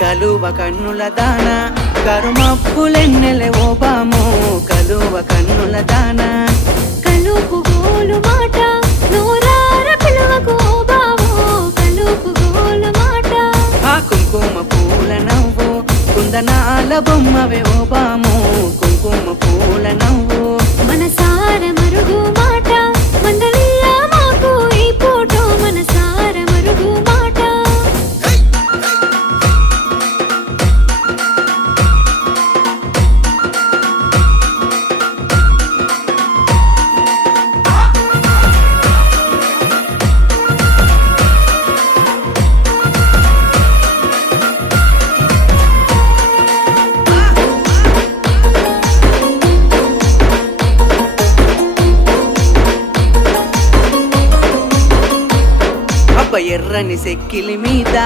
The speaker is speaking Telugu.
కలువ కన్నుల దాన కరుమప్పులెన్నెలే ఓ బాము కలువ కన్నుల దాన కలుపు గోలు మాట నూరార పిలువకు ఓ బావో కలుపు గోలు మాట ఆ కుంకుమ పూల నవ్వు కుందనాల బొమ్మవే ఓ బాము కుంకుమ పూల నవ్వు మనసార మరుగు మాట మందలియ మాకు ఈ పూట మనసార మరుగు మాట అబ్బ ఎర్రని సెక్కిలి మీద